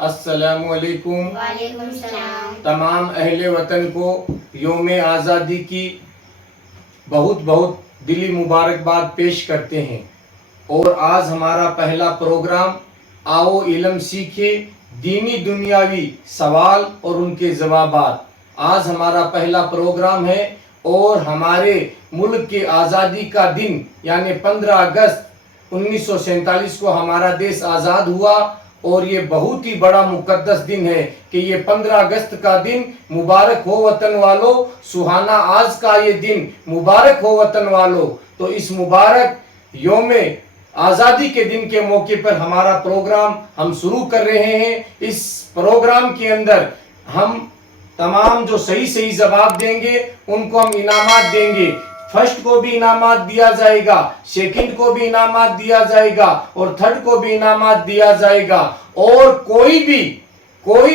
अस्सलामुअलैकुम। वालेकुम सलाम। तमाम अहले वतन को योम आज़ादी की बहुत बहुत दिली मुबारकबाद पेश करते हैं। और आज हमारा पहला प्रोग्राम आओ इल्म सीखे, दीनी दुनियावी सवाल और उनके जवाबात। आज हमारा पहला प्रोग्राम है और हमारे मुल्क के आज़ादी का दिन यानी 15 अगस्त 1947 को हमारा देश आज़ाद हुआ। और ये बहुत ही बड़ा मुकद्दस दिन है कि ये 15 अगस्त का दिन मुबारक हो वतन वालों, सुहाना आज का ये दिन मुबारक हो वतन वालों। तो इस मुबारक योम आज़ादी के दिन के मौके पर हमारा प्रोग्राम हम शुरू कर रहे हैं। इस प्रोग्राम के अंदर हम तमाम जो सही सही जवाब देंगे उनको हम इनामात देंगे। फर्स्ट को भी इनामात दिया जाएगा, सेकंड को भी इनामात दिया जाएगा और थर्ड को भी इनामात दिया जाएगा। और कोई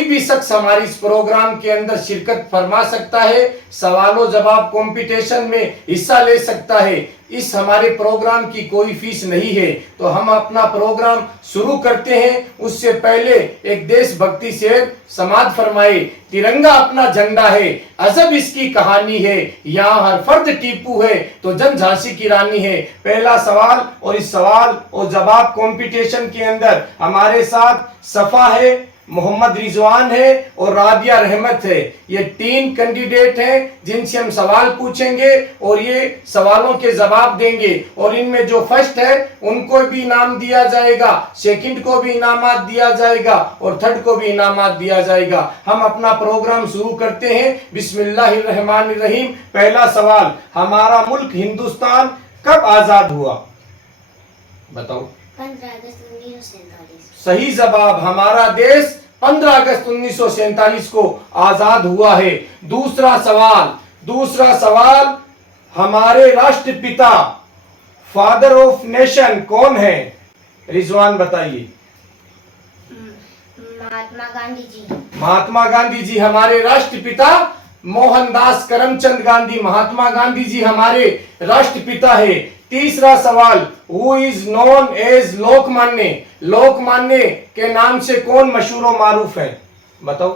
भी शख्स हमारे इस प्रोग्राम के अंदर शिरकत फरमा सकता है, सवालों जवाब कंपटीशन में हिस्सा ले सकता है। इस हमारे प्रोग्राम की कोई फीस नहीं है। तो हम अपना प्रोग्राम शुरू करते हैं। उससे पहले एक देशभक्ति शेर समाज फरमाए। तिरंगा अपना झंडा है, अजब इसकी कहानी है, यहाँ हर फर्द टीपू है तो जन झांसी की रानी है। पहला सवाल, और इस सवाल और जवाब कंपटीशन के अंदर हमारे साथ सफा है, मोहम्मद रिजवान है और राबिया रहमत है। ये 3 कैंडिडेट हैं जिनसे हम सवाल पूछेंगे और ये सवालों के जवाब देंगे। और इनमें जो फर्स्ट है उनको भी इनाम दिया जाएगा, सेकंड को भी इनामात दिया जाएगा और थर्ड को भी इनामात दिया जाएगा। हम अपना प्रोग्राम शुरू करते हैं। बिस्मिल्लाहिर्रहमानिर्रहीम। पहला सवाल, हमारा मुल्क हिंदुस्तान कब आजाद हुआ? बताओ। 15 अगस्त 1947। सही जवाब, हमारा देश 15 अगस्त 1947 को आजाद हुआ है। दूसरा सवाल, हमारे राष्ट्रपिता फादर ऑफ नेशन कौन है? रिजवान बताइए। महात्मा गांधी जी हमारे राष्ट्रपिता। मोहनदास करमचंद गांधी, महात्मा गांधी जी हमारे राष्ट्रपिता है। तीसरा सवाल, who is known as Lokmanya? Lokmanya के नाम से कौन मशहूर व मारूफ है? बताओ।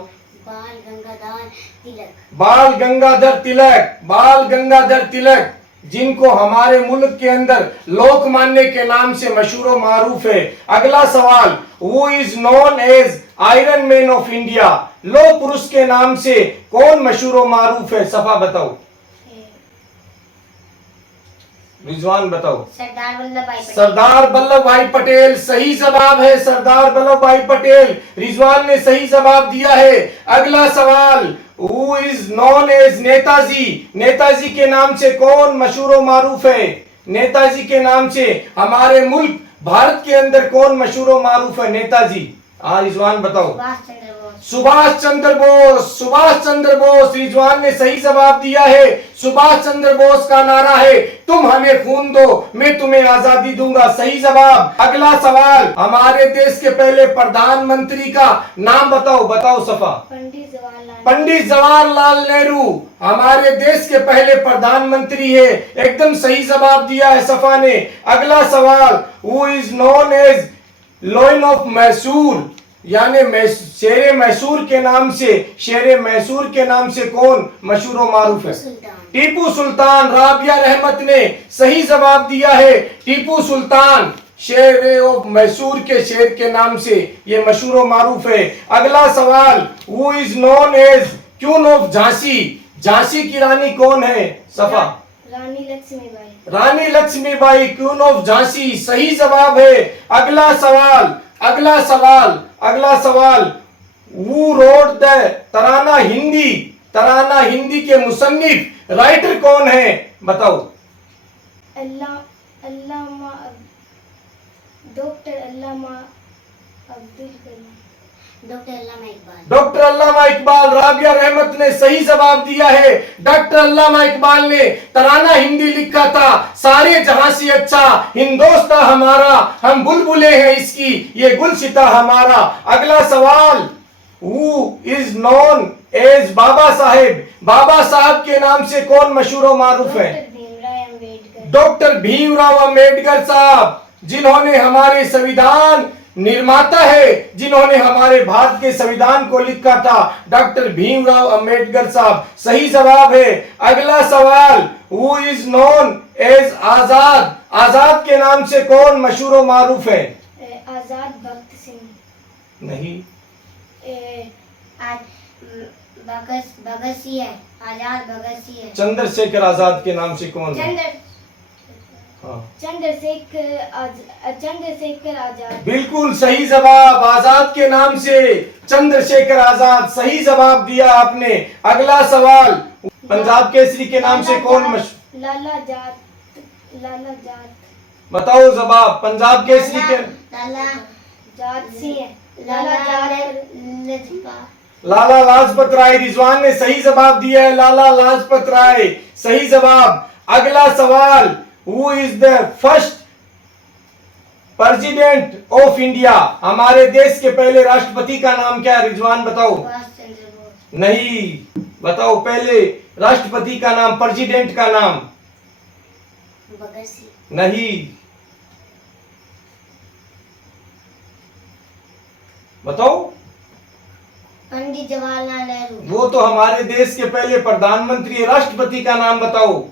बाल गंगाधर तिलक जिनको हमारे मुल्क के अंदर लोकमान्य के नाम से मशहूर व मारूफ है। अगला सवाल, who is known as iron man of India? लौह पुरुष के नाम से कौन मशहूर व मारूफ है? सफा बताओ। रिजवान बताओ। सरदार वल्लभ भाई पटेल सही जवाब है, सरदार वल्लभ भाई पटेल। रिजवान ने सही जवाब दिया है। अगला सवाल, who is known as Netaji? Netaji के नाम से कौन मशहूर व मारूफ है? नेताजी के नाम से हमारे मुल्क भारत के अंदर कौन मशहूर व मारूफ है? नेताजी। रिजवान बताओ। सुभाष चंद्र बोस। रिजवान ने सही जवाब दिया है। सुभाष चंद्र बोस का नारा है, तुम हमें खून दो मैं तुम्हें आजादी दूंगा। सही जवाब। अगला सवाल, हमारे देश के पहले प्रधानमंत्री का नाम बताओ सफा। पंडित जवाहरलाल नेहरू हमारे देश के पहले प्रधानमंत्री है। एकदम सही जवाब दिया है सफा ने। अगला सवाल, who is known as lion of Mysore? यानी शेर मैसूर के नाम से कौन मशहूर व मारूफ है? टीपू सुल्तान। राबिया रहमत ने सही जवाब दिया है। टीपू सुल्तान शेर ऑफ मैसूर के शेर के नाम से ये मशहूर व मारूफ है। अगला सवाल, who is known as queen of Jhansi? Jhansi की रानी कौन है? सफा। रानी लक्ष्मीबाई क्वीन ऑफ झांसी सही जवाब है। अगला सवाल, who wrote the तराना हिंदी के मुसन्निफ राइटर कौन है? बताओ। डॉक्टर अल्लामा इकबाल। राबिया रहमत ने सही जवाब दिया है। डॉक्टर अल्लामा इकबाल ने तराना हिंदी लिखा था, सारे जहां से अच्छा हिंदोस्ता हमारा, हम बुलबुले हैं इसकी ये गुलसिता हमारा। अगला सवाल, who is known as Baba Saheb? बाबा साहब के नाम से कौन मशहूर व मारूफ है? डॉक्टर भीमराव अम्बेडकर साहब, जिन्होंने हमारे संविधान निर्माता है जिन्होंने हमारे भारत के संविधान को लिखा था, डॉक्टर भीमराव अंबेडकर साहब। सही जवाब है। अगला सवाल, हु इज नोन एज आजाद? आजाद के नाम से कौन मशहूर और मारूफ है? आजाद भगत सिंह। नहीं, भगत सिंह है। आजाद भगत सिंह है। चंद्रशेखर आजाद के नाम से कौन है? चंद्रशेखर आजाद। बिल्कुल सही जवाब, आजाद के नाम से चंद्रशेखर आजाद। सही जवाब दिया आपने। अगला सवाल, पंजाब केसरी के नाम से कौन मशहूर? लाला जाट। बताओ जवाब। पंजाब केसरी के लाला जाट सिंह है। लाला लाला लाजपत राय। रिजवान ने सही जवाब दिया है, लाला लाजपत राय। सही जवाब। अगला सवाल, who is the first president of India? हमारे देश के पहले राष्ट्रपति का नाम क्या है? रिजवान बताओ। नहीं, बताओ पहले राष्ट्रपति का नाम, प्रेसिडेंट का नाम। भगत सिंह। नहीं, बताओ। पंडित जवाहरलाल नेहरू। वो तो हमारे देश के पहले प्रधानमंत्री है। राष्ट्रपति का नाम बताओ।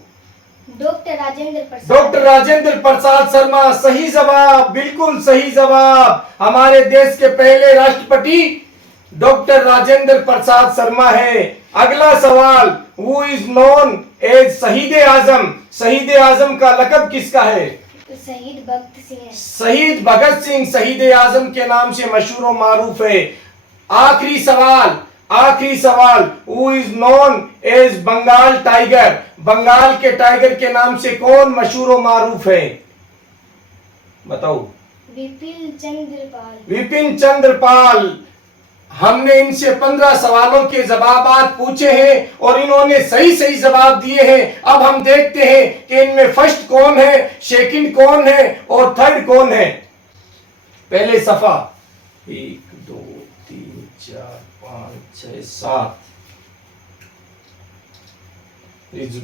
डॉक्टर राजेंद्र प्रसाद। डॉक्टर राजेंद्र प्रसाद शर्मा। सही जवाब, बिल्कुल सही जवाब। हमारे देश के पहले राष्ट्रपति डॉक्टर राजेंद्र प्रसाद शर्मा है। अगला सवाल, हु इज नोन एज शहीद आजम? शहीद आजम का लक़ब किसका है? शहीद भगत सिंह है। शहीद भगत सिंह शहीद आजम के नाम से मशहूर और मारूफ है। आखिरी सवाल, who is known as Bengal tiger? Bengal के टाइगर के नाम से कौन मशहूर और मारूफ है? बताओ। विपिन चंद्र पाल। हमने इनसे 15 सवालों के जवाब पूछे हैं और इन्होंने सही सही जवाब दिए हैं। अब हम देखते हैं कि इनमें फर्स्ट कौन है, सेकंड कौन है और थर्ड कौन है। पहले सफा, 1 2 3 4 5 6 7।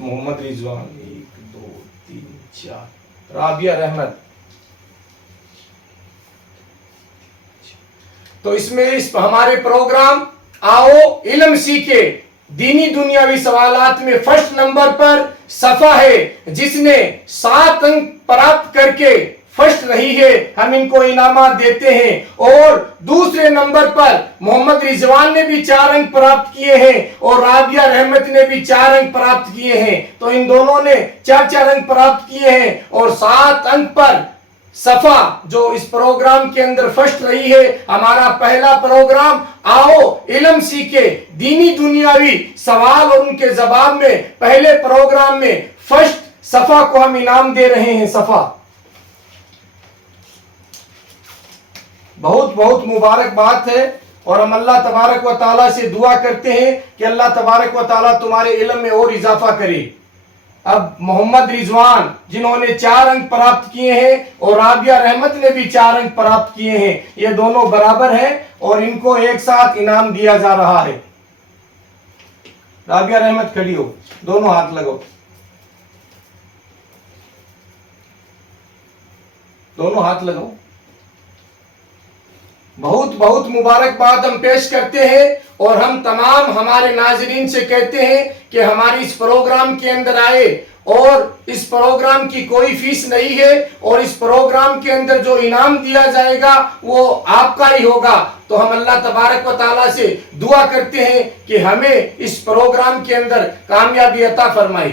मोहम्मद रिजवान 1 2 3 4। राबिया रहमत। तो इसमें इस हमारे प्रोग्राम आओ इल्म सीखे दीनी दुनियावी सवालात में फर्स्ट नंबर पर सफा है, जिसने 7 अंक प्राप्त करके फर्स्ट रही है। हम इनको इनामात देते हैं। और दूसरे नंबर पर मोहम्मद रिजवान ने भी 4 अंक प्राप्त किए हैं और राबिया रहमत ने भी 4 अंक प्राप्त किए हैं। तो इन दोनों ने 4 अंक प्राप्त किए हैं और 7 अंक पर सफा जो इस प्रोग्राम के अंदर फर्स्ट रही है। हमारा पहला प्रोग्राम आओ इल्म सीखे दीनी दुनियावी सवाल और उनके जवाब में पहले प्रोग्राम में फर्स्ट सफा को हम इनाम दे रहे हैं। सफा बहुत बहुत मुबारकबाद है और हम अल्लाह तबारक व ताला से दुआ करते हैं कि अल्लाह तबारक व ताला तुम्हारे इल्म में और इजाफा करे। अब मोहम्मद रिजवान जिन्होंने 4 अंक प्राप्त किए हैं और राबिया रहमत ने भी 4 अंक प्राप्त किए हैं, ये दोनों बराबर हैं और इनको एक साथ इनाम दिया जा रहा है। राबिया रहमत खड़ी हो, दोनों हाथ लगाओ, दोनों हाथ लगाओ। बहुत बहुत मुबारकबाद हम पेश करते हैं और हम तमाम हमारे नाजरीन से कहते हैं कि हमारी इस प्रोग्राम के अंदर आए और इस प्रोग्राम की कोई फीस नहीं है और इस प्रोग्राम के अंदर जो इनाम दिया जाएगा वो आपका ही होगा। तो हम अल्लाह तबारक व ताला से दुआ करते हैं कि हमें इस प्रोग्राम के अंदर कामयाबी अता फरमाए।